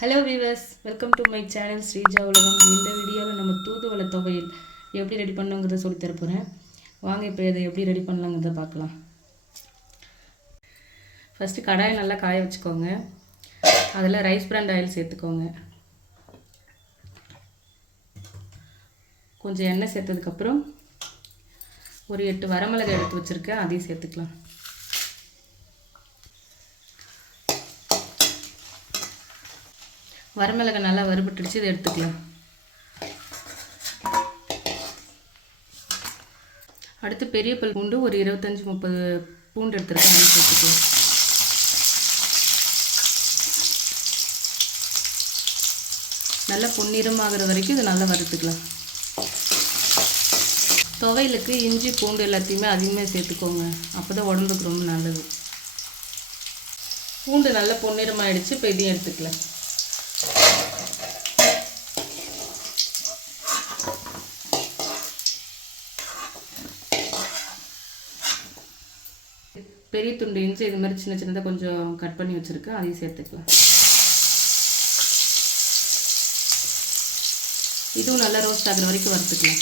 Hello viewers, welcome to my channel Sreeja Ulagam. இந்த வீடியோவில் நம்ம தூதுவளை துவையல் எப்படி ரெடி பண்ணுங்கிறத சொல்லி தரப்போகிறேன். வாங்க இப்போ இதை எப்படி ரெடி பண்ணலாங்கிறத பார்க்கலாம். ஃபஸ்ட்டு கடாயை நல்லா காய வச்சுக்கோங்க. அதில் ரைஸ் பிராண்ட் ஆயில் சேர்த்துக்கோங்க. கொஞ்சம் எண்ணெய் சேர்த்ததுக்கப்புறம் ஒரு 8 வரமிளகாய் எடுத்து வச்சுருக்கேன், அதையும் சேர்த்துக்கலாம். வரமிளகாய் நல்லா வறுபட்டுடுச்சு, இதை எடுத்துக்கலாம். அடுத்து பெரிய பல் பூண்டு ஒரு 25-30 பூண்டு எடுத்துருக்கேன், அதையும் சேர்த்துக்கலாம். நல்லா பொன்னிறமாகிற வரைக்கும் இதை நல்லா வறுத்துக்கலாம். துவையலுக்கு இஞ்சி பூண்டு எல்லாத்தையுமே அதிகமாக சேர்த்துக்கோங்க, அப்போ தான் உடம்புக்கு ரொம்ப நல்லது. பூண்டு நல்லா பொன்னிறமாகிடுச்சு, இப்போ இதையும் எடுத்துக்கலாம். பெரிய துண்டு இஞ்சி இது மாதிரி சின்ன சின்னதாக கொஞ்சம் கட் பண்ணி வச்சுருக்கேன், அதையும் சேர்த்துக்கலாம். இதுவும் நல்லா ரோஸ்ட் ஆகிற வரைக்கும் வறுத்துக்கலாம்.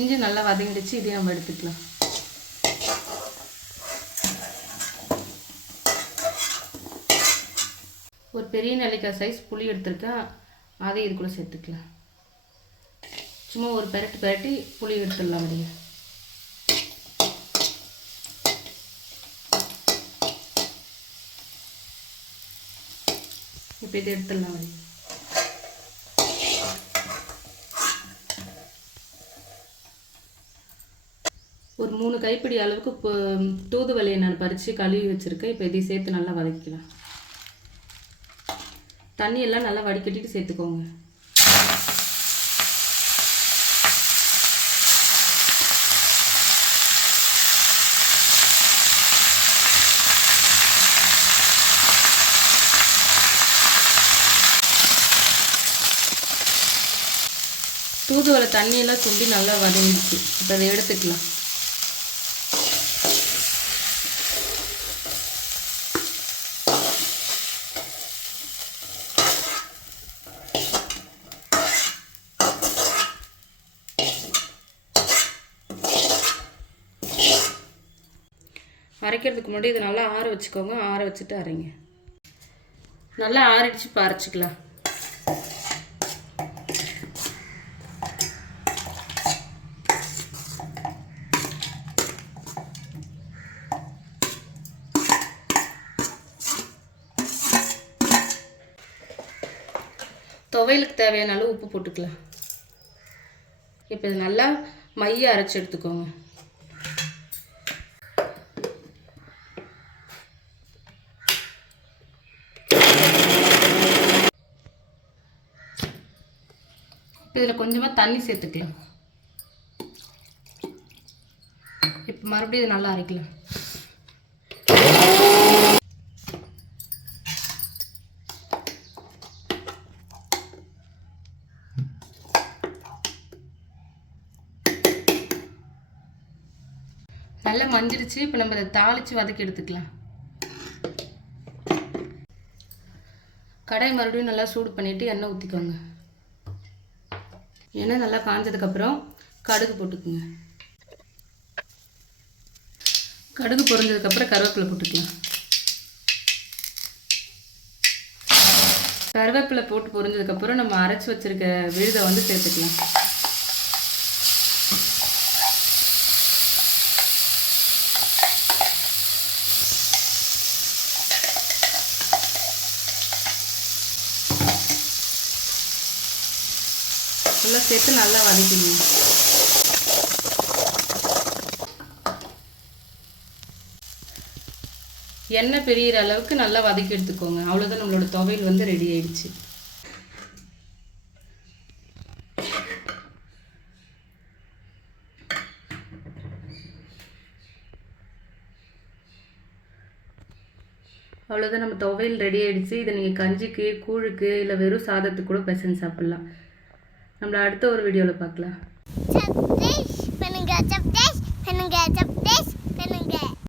இஞ்சி நல்லா வதங்கிடுச்சு, இதையும் நம்ம எடுத்துக்கலாம். ஒரு பெரிய நெல்லிக்காய் சைஸ் புளி எடுத்துருக்கேன், அதை இதுக்குள்ளே சேர்த்துக்கலாம். சும்மா ஒரு பெரட்டி புளி எடுத்துடலாம் அப்படியே. இப்போ இதை எடுத்துடலாம் அப்படியே. ஒரு 3 கைப்பிடி அளவுக்கு தூதுவளையை நான் பறித்து கழுவி வச்சுருக்கேன். இப்போ இதை சேர்த்து நல்லா வதக்கிக்கலாம். தண்ணியெல்லாம் நல்லா வடிகட்டிட்டு சேர்த்துக்கோங்க. தூதுவளை தண்ணியெல்லாம் சுண்டி நல்லா வதங்கிடுச்சு, இப்போ அதை எடுத்துக்கலாம். அரைக்கிறதுக்கு முன்னாடி இதை நல்லா ஆற வச்சுக்கோங்க. ஆற வச்சுட்டு அரைங்க. நல்லா ஆறிடுச்சு, இப்போ அரைச்சிக்கலாம். துவையலுக்கு தேவையான அளவு உப்பு போட்டுக்கலாம். இப்போ இது நல்லா மைய அரைச்சி எடுத்துக்கோங்க. இதில் கொஞ்சமாக தண்ணி சேர்த்துக்கலாம். இப்போ மறுபடியும் இது நல்லா அரைக்கலாம். நல்லா மஞ்சிடுச்சு, இப்போ நம்ம இதை தாளித்து வதக்கி எடுத்துக்கலாம். கடாய் மறுபடியும் நல்லா சூடு பண்ணிவிட்டு எண்ணெய் ஊற்றிக்கோங்க. எண்ணெய் நல்லா காஞ்சதுக்கப்புறம் கடுகு போட்டுக்குங்க. கடுகு பொரிஞ்சதுக்கப்புறம் கருவேப்பிலை போட்டுக்கலாம். கருவேப்பிலை போட்டு பொரிஞ்சதுக்கப்புறம் நம்ம அரைச்சி வச்சுருக்க விழுதை வந்து சேர்த்துக்கலாம். எல்லாம் சேர்த்து நல்லா வதக்கிங்க. எண்ணெய் பிரியிற அளவுக்கு நல்லா வதக்கி எடுத்துக்கோங்க. அவ்வளோதான், நம்மளோட துவையல் வந்து ரெடி ஆயிடுச்சு. அவ்வளோதான், நம்ம துவையல் ரெடி ஆயிடுச்சு. இதை நீங்கள் கஞ்சிக்கு, கூழுக்கு, இல்லை வெறும் சாதத்துக்கு கூட பிசைஞ்சு சாப்பிட்லாம். நம்மளை அடுத்த ஒரு வீடியோவில் பார்க்கலாம்.